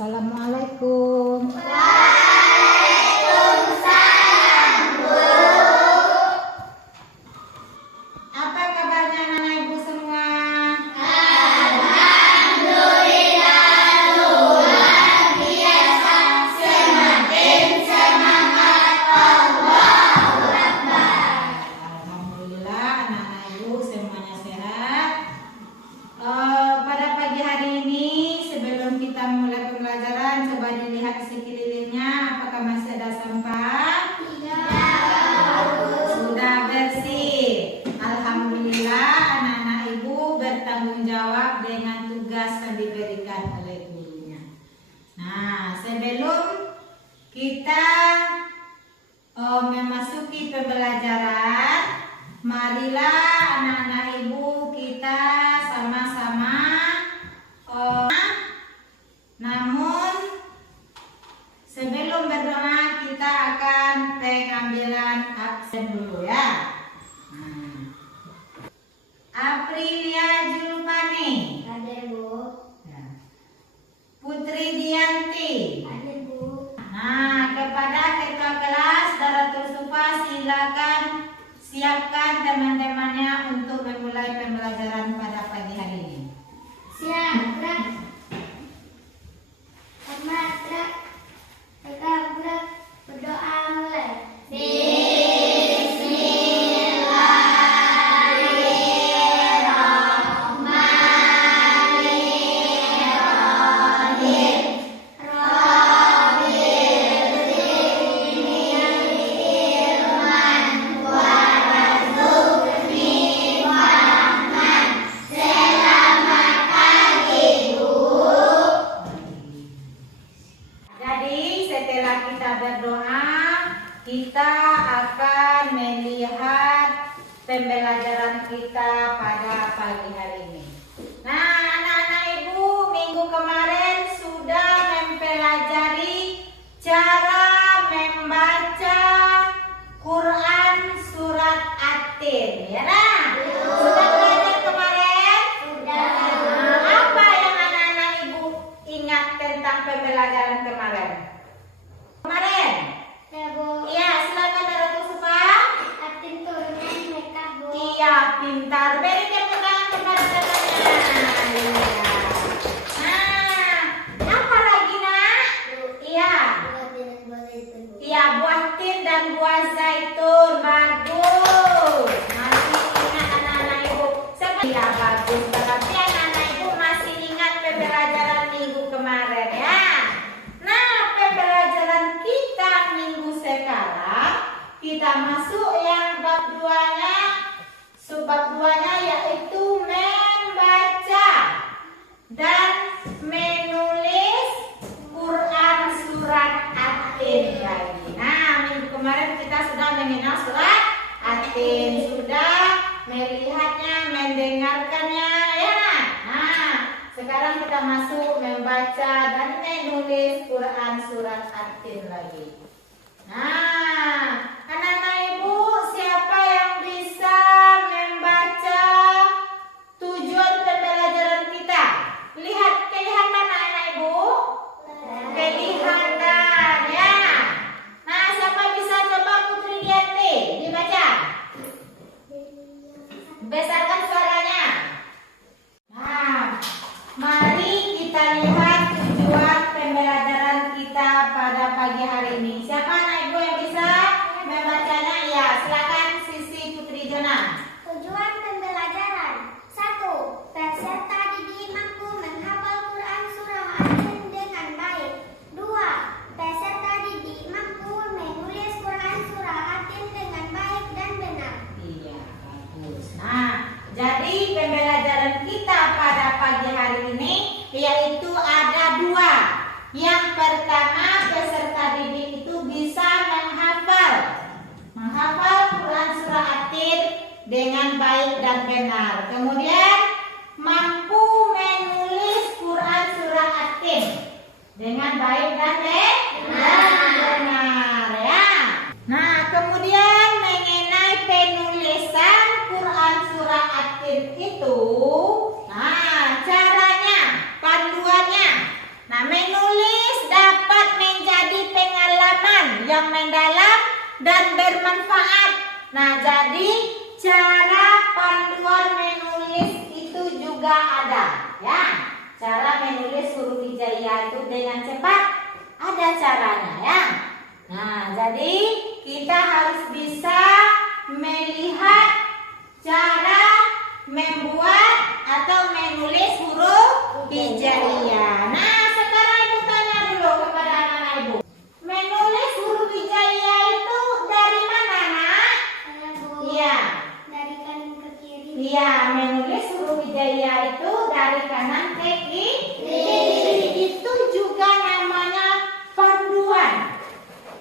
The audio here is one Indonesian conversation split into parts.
Assalamualaikum. Waalaikumsalam, Guru. Apa kabarnya anak ibu semua? Alhamdulillah, luar biasa, semakin semangat. Allahu Akbar. Alhamdulillah anak-anak ibu semuanya sehat. Pada pagi hari ini sebelum kita mulai pembelajaran, coba dilihat sekelilingnya apakah masih ada sampah? Sudah bersih. Alhamdulillah anak-anak ibu bertanggung jawab dengan tugas yang diberikan oleh gurunya. Nah, sebelum kita memasuki pembelajaran, marilah anak-anak ibu kita sama-sama namun sebelum berdoa kita akan pengambilan absen dulu ya. Aprilia Julpani, Hadir, Bu. Putri Dianti. Hadir, Bu. Nah, kepada ketua kelas Daratul Sufa silakan siapkan teman-temannya untuk memulai pembelajaran pada pagi hari ini. Siap, gerak. Selamat, gerak. Tegak, gerak. Berdoa mulai. Jadi setelah kita berdoa, kita akan melihat pembelajaran kita pada pagi hari ini. Nah, anak-anak ibu minggu kemarin sudah mempelajari cara membaca Quran surat At-Tin, ya nah? Sudah belajar kemarin? Sudah. Nah, apa yang anak-anak ibu ingat tentang pembelajaran kemarin? Kemarin? Ya, Bu. Iya, silakan Daratul Sufa. Atin turunnya mereka, Bu. Iya, pintar. Beri tepuk tangan kepada temannya. Iya. Nah, apa lagi nak? Iya. Iya, buah tin dan buah zaitun. Bagus. Masih ingat anak-anak ibu? Siapa? Iya, bagus. Tetapi anak-anak ibu masih ingat pembelajaran minggu kemarin ya. Nah, pembelajaran kita minggu sekarang, kita masuk yang bab 2-nya. Subbab 2-nya yaitu membaca dan menulis Quran surat At-Tin lagi. Nah, minggu kemarin kita sudah mengenal surat At-Tin, sudah melihatnya, mendengarkannya ya. Nah, sekarang kita masuk membaca dan menulis Quran surat At-Tin lagi. Nah, anak-anak ibu, siapa yang bisa membaca tujuan pembelajaran kita? Kelihatan anak-anak ibu? Kelihatan ya. Nah, siapa bisa coba Putri Dianti dibaca? Besarkan suaranya. Nah, mari kita lihat tujuan pembelajaran kita pada pagi hari ini. Siapa anak ibu yang bisa membacanya? Ya, silakan Sisi Putri Jona. Tujuan pembelajaran 1. Peserta didik mampu menghafal Quran surah At-Tin dengan baik. 2. Peserta didik mampu menulis Quran surah At-Tin dengan baik dan benar. Iya, bagus. Nah, jadi pembelajaran kita pada pagi hari ini yaitu ada 2. Yang pertama, peserta didik itu bisa menghafal Quran surah At-Tin dengan baik dan benar. Kemudian mampu menulis Quran surah At-Tin dengan baik dan benar ya. Nah, kemudian mengenai penulisan Quran surah At-Tin itu, nah caranya, panduannya. Nah, menulis yang mendalam dan bermanfaat. Nah, jadi cara panduan menulis itu juga ada, ya. Cara menulis huruf hijaiyah itu dengan cepat ada caranya, ya. Nah, jadi kita harus bisa melihat cara membuat atau menulis huruf hijaiyah. Nah, sekarang Ibu tanya dulu kepada anak-anak Ibu. Menulis huruf hijaiyah itu dari mana, Nak? Iya. Dari kanan ke kiri. Iya, menulis huruf hijaiyah itu dari kanan ke kiri. Itu juga namanya panduan.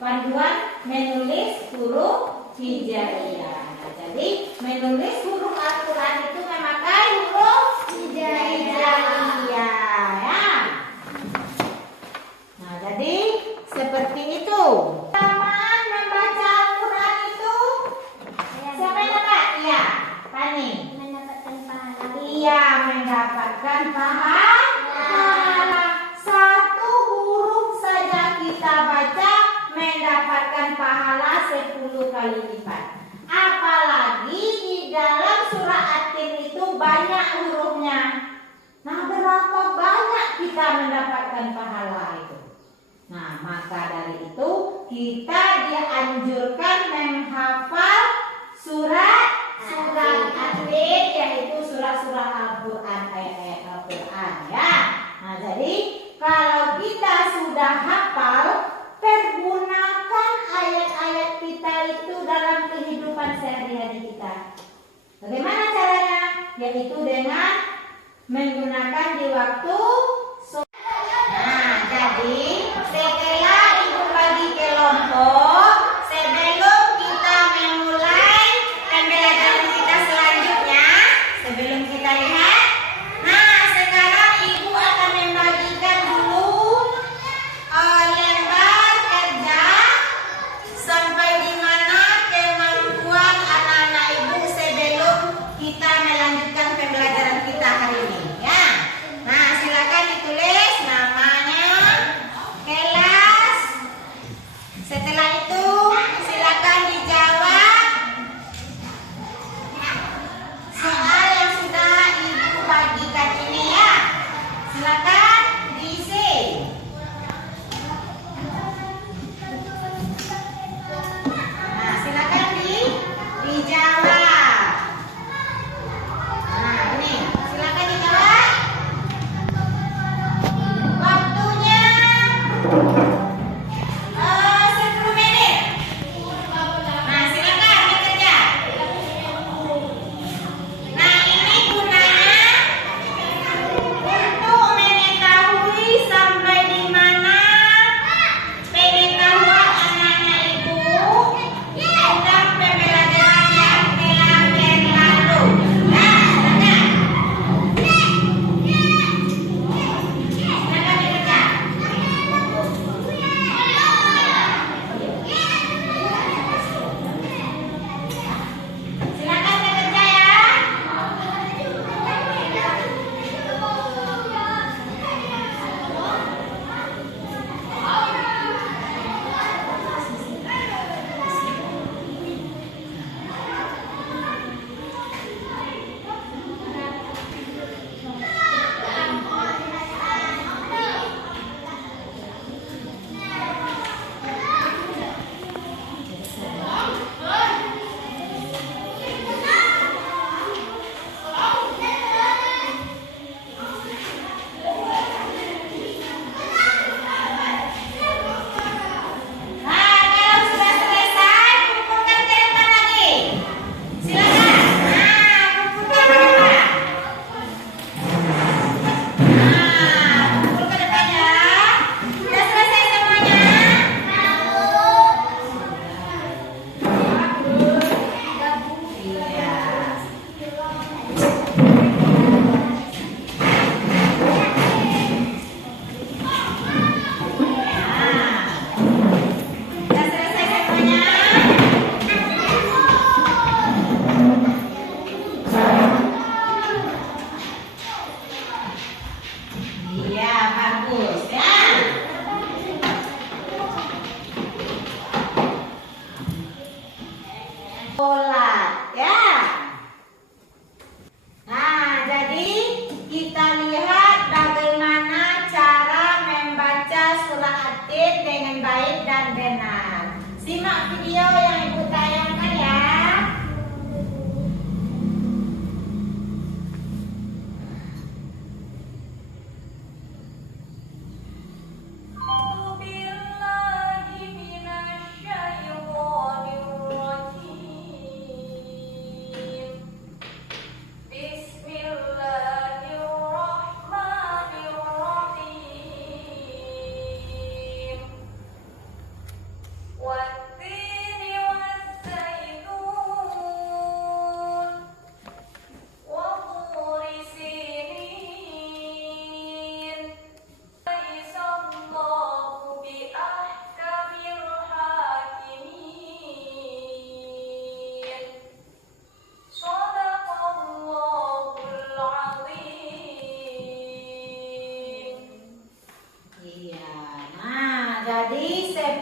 Panduan menulis huruf hijaiyah. Nah, jadi menulis huruf Al-Quran itu memakai huruf hijaiyah, ya. Nah, jadi seperti itu. Taman membaca Al-Quran itu siapa yang dapat? Iya, Pani. Mendapatkan pahala. Iya, mendapatkan pahala. Satu huruf saja kita baca mendapatkan pahala 10 kali lipat. Apalagi di dalam surah At-Tin itu banyak hurufnya. Nah, berapa banyak kita mendapatkan pahala itu? Nah, maka dari itu kita dianjurkan menghafal surat At-Tin, yaitu surah-surah Al-Quran, ayat-ayat Al-Quran, ya. Nah, jadi kalau kita sudah hafal, pergunakan ayat-ayat kita itu dalam kehidupan sehari-hari kita. Bagaimana caranya? Yaitu dengan menggunakan di waktu sholat. Nah, jadi setelah Ibu bagi kelompok, sebelum kita memulai pembelajaran kita selanjutnya, sebelum kita lihat, nah sekarang Ibu akan membagikan dulu lembar kerja sampai di mana kemampuan anak-anak Ibu sebelum kita melanjutkan pembelajaran kita hari ini, ya. Nah, silakan ditulis namanya, kelas,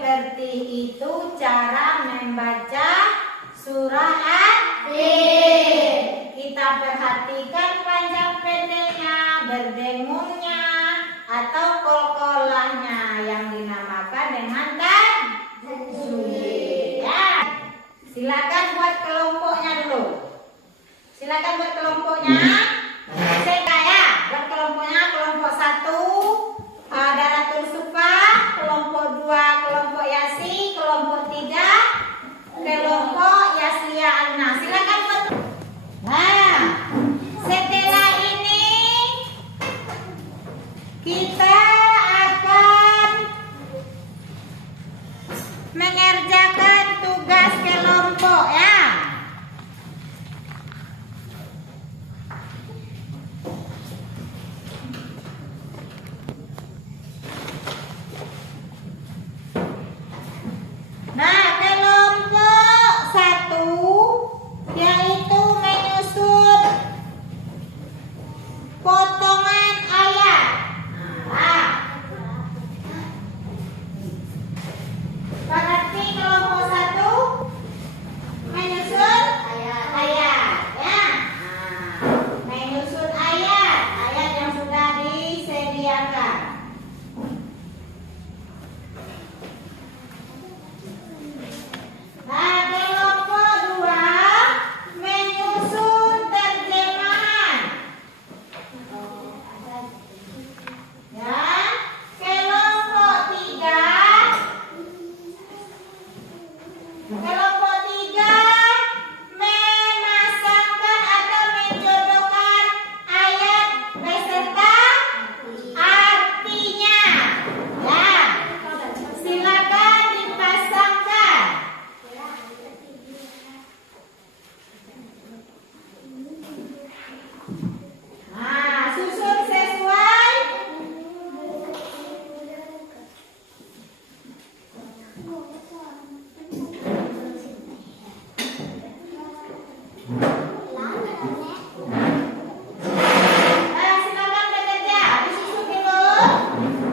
seperti itu cara membaca surah Ad-Din. Kita perhatikan panjang pendeknya, berdengungnya, atau kolkolahnya yang dinamakan dengan tajwid. Ya. Silakan buat kelompoknya dulu. Silakan buat kelompoknya. Saya buat kelompoknya. Kelompok 1 Daratul Sufa, kelompok 2 kelompok Yasi, kelompok 3 kelompok Yaslia Alna. Silakan buat. Nah, setelah ini kita akan mengerjakan tugas kelompok ya. Nah, kelompok 1 yaitu menyusun potongan ayat. Nah, berarti kelompok 1 menyusun ayat ya. Menyusun ayat yang sudah disediakan. Nah, kelompok 2 menyusun terjemahan. Ya, kelompok 3 memasangkan atau menjodohkan ayat beserta artinya. Ya, silakan dipasangkan. Nah, susun sesuai silakan bekerja. Disusun dulu.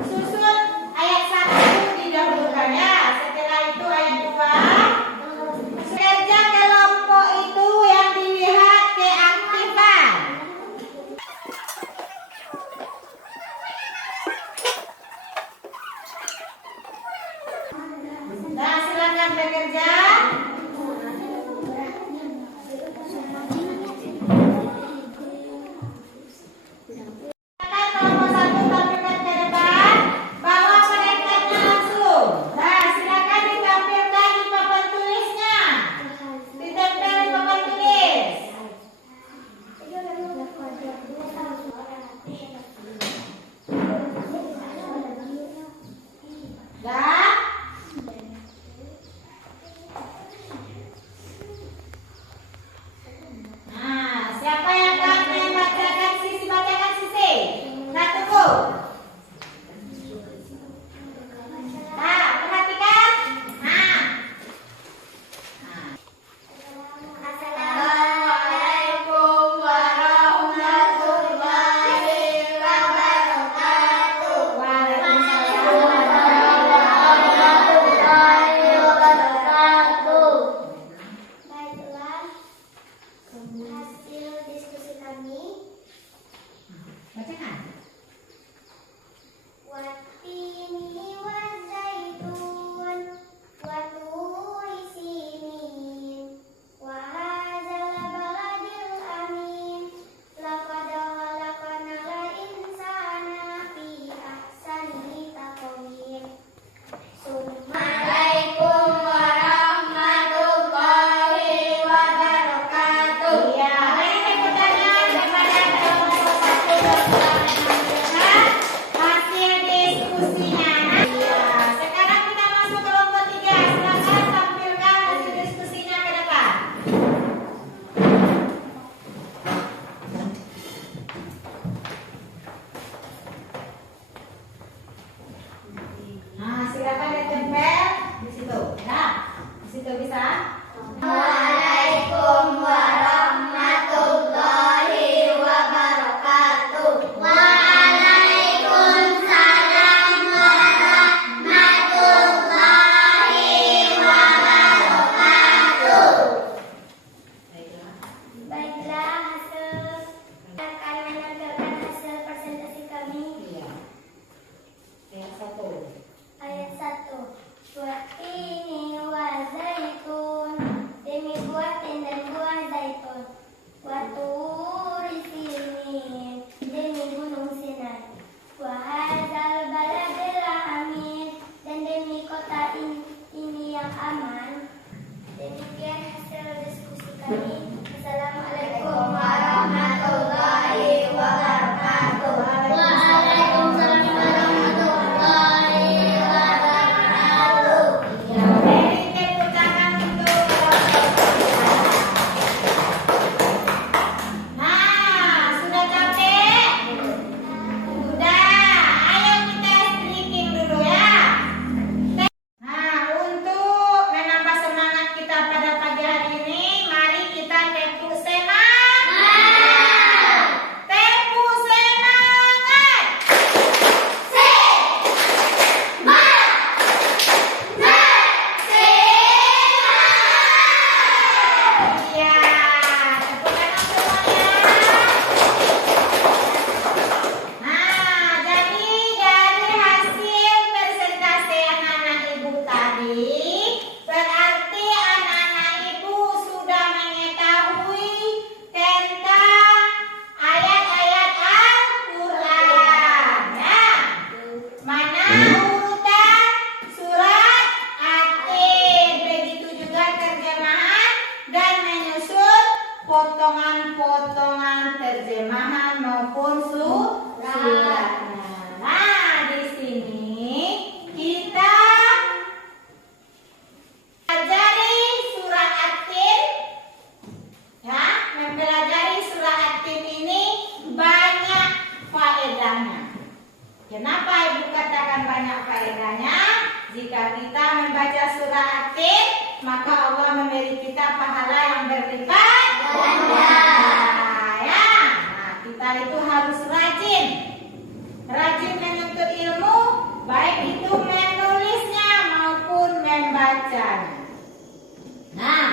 Susun ayat 1 didahulukan ya. Setelah itu ayat 2. Kerja kelompok itu yang dilihat keaktifan. Nah, silakan bekerja. Silakan kelompok 1 tampilkan ke depan. Bawa pendekannya langsung. Nah, silakan ditampilkan di papan tulisnya. Ditempel di papan tulis. Ya. tini wa zaitun, demi buah tin dan buah zaitun. Wa turi sinin, demi gunung Sinai. Wa hadzal baladil amin, dan demi kota ini yang aman. Demikian hasil diskusi kami. Assalamualaikum warahmatullahi wabarakatuh. Waalaikumsalam warahmatullahi wabarakatuh. Ya, beri tepuk tangan untuk Nah, sudah capek? Sudah. Ayo kita stretching dulu ya. Nah, untuk menambah semangat kita pada pagi hari ini, mari kita tepuk semangat. Tepuk semangat. Iya, tepuk tangan semuanya. Nah, jadi dari hasil presentasi anak-anak ibu tadi, berarti anak-anak ibu sudah mengetahui tentang ayat-ayat Al-Quran. Ya, mana urutan surat At-Tin, begitu juga terjemahan dan menyusun potongan-potongan terjemahan maupun suratnya. Nah, di sini kita pelajari surah At-Tin. Ya, mempelajari surah At-Tin ini banyak faedahnya. Kenapa ibu katakan banyak faedahnya? Jika kita membaca surah At-Tin, maka Allah memberi kita pahala yang berlipat ganda. Ya, nah, kita itu harus rajin menuntut ilmu, baik itu menulisnya maupun membacanya. Nah,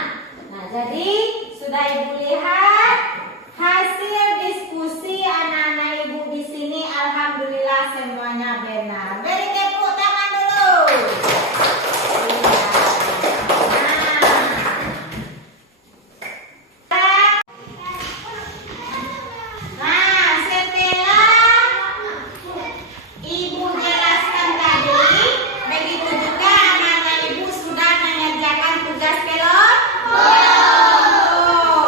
jadi sudah ibu lihat hasil diskusi anak-anak ibu di sini. Alhamdulillah semuanya benar. Beri tepuk tangan dulu. Nah, setelah ibu jelaskan tadi, begitu juga anak-anak ibu sudah mengerjakan tugas kelompok.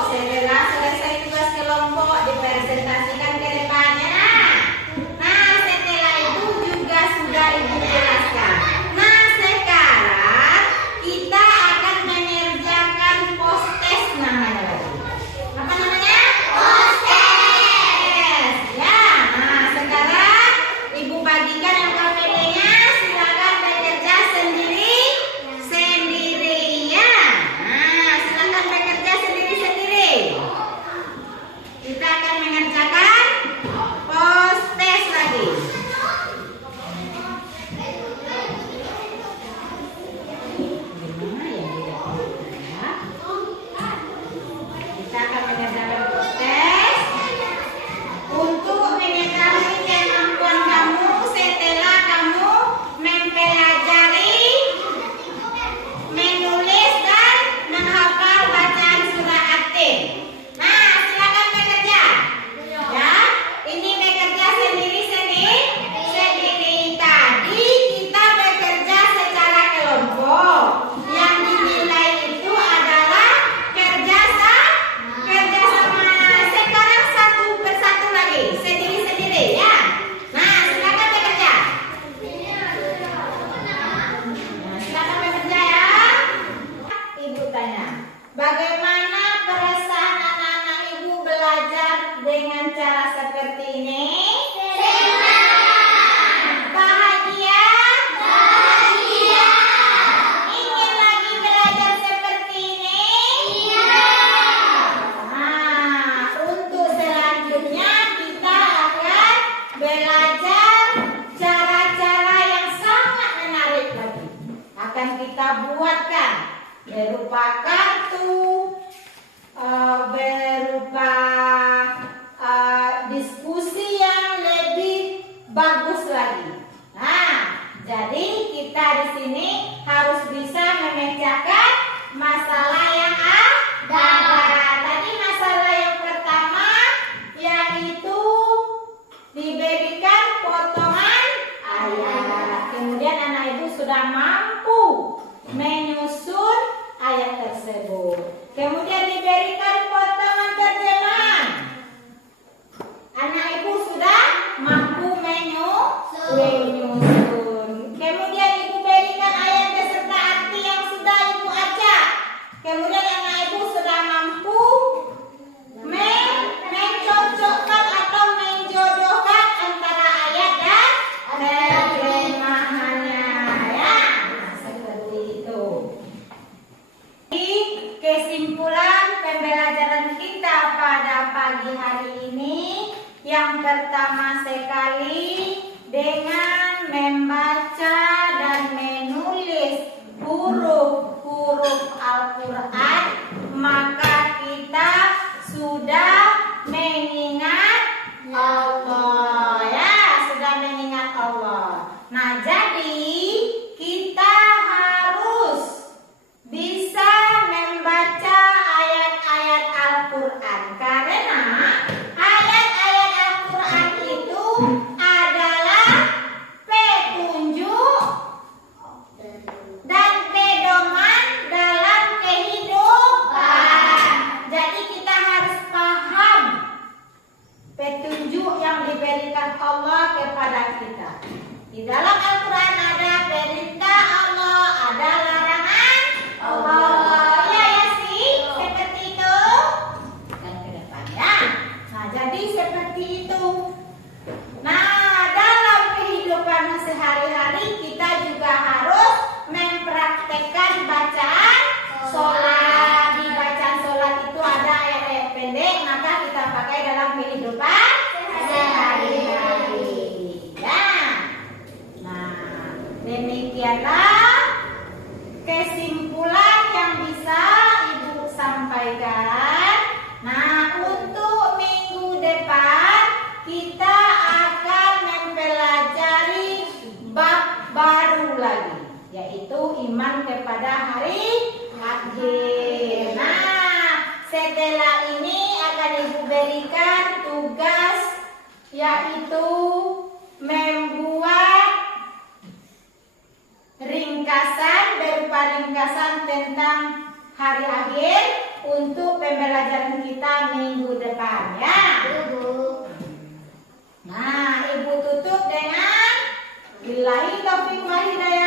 Setelah selesai tugas kelompok dipresentasikan ke depannya. Nah, setelah itu juga sudah ibu jelaskan. Nah, sekarang kita akan mengerjakan post-test namanya lagi. Apa namanya? Post-test. Ya, nah sekarang ibu bagikan yang KPD-nya, silakan bekerja sendiri ya. Nah, silakan bekerja sendiri. Kita akan mengerjakan post-test lagi. Gimana ya ya? Kita akan mengerjakan post-test untuk mengetahui kemampuan kamu setelah kamu mempelajari menulis dan menghafal bacaan surah At-Tin. Nah, silakan bekerja. Ya, ini bekerja sendiri. Tadi kita bekerja secara kelompok. Yang dinilai itu adalah kerja sama. Sekarang satu persatu lagi, sendiri ya. Nah, silakan bekerja. Nah, silakan bekerja ya. Ibu tanya, bagaimana perasaan anak-anak ibu belajar dengan cara seperti ini? Bahagia? Ingin lagi belajar seperti ini? Nah, untuk selanjutnya kita akan belajar cara-cara yang sangat menarik lagi. Akan kita buatkan berupa kartu, berupa diskusi yang lebih bagus lagi. Nah, jadi kita di sini harus bisa tersebut. Kemudian diberikan potongan terjemahan. Anak ibu sudah mampu menyusun. Kemudian ibu berikan ayat beserta arti yang sudah ibu acak. Kemudian anak ibu sudah mampu mencocokkan atau menjodohkan antara ayat dan terjemahannya, ya. Nah, seperti itu. Di kesimpulan pembelajaran kita pada pagi hari ini, yang pertama sekali dengan membaca dan menulis huruf-huruf Al-Quran, maka kita sudah mengingat Allah, ya, sudah mengingat Allah. Nah, jadi kita harus bisa membaca ayat-ayat Al-Quran, karena ayat-ayat Al-Quran itu adalah petunjuk dan pedoman dalam kehidupan. Jadi kita harus paham petunjuk yang diberikan Allah kepada kita. Di dalam Al-Quran ada perintah Allah, ada larangan Allah. Ya, ya sih, seperti itu. Dan ke depannya. Nah, jadi seperti itu. Nah, dalam kehidupan sehari-hari kita juga harus mempraktekkan bacaan sholat. Di bacaan sholat itu ada ayat-ayat pendek, maka kita pakai dalam kehidupan sehari-hari. Ya. Nah, demikianlah kesimpulan yang bisa Ibu sampaikan. Nah, untuk minggu depan kita akan mempelajari bab baru lagi, yaitu iman kepada hari akhir. Nah, setelah ini akan Ibu berikan tugas, yaitu membuat ringkasan berupa ringkasan tentang hari akhir untuk pembelajaran kita minggu depan, ya. Nah, Ibu tutup dengan billahi taufiq wal hidayah.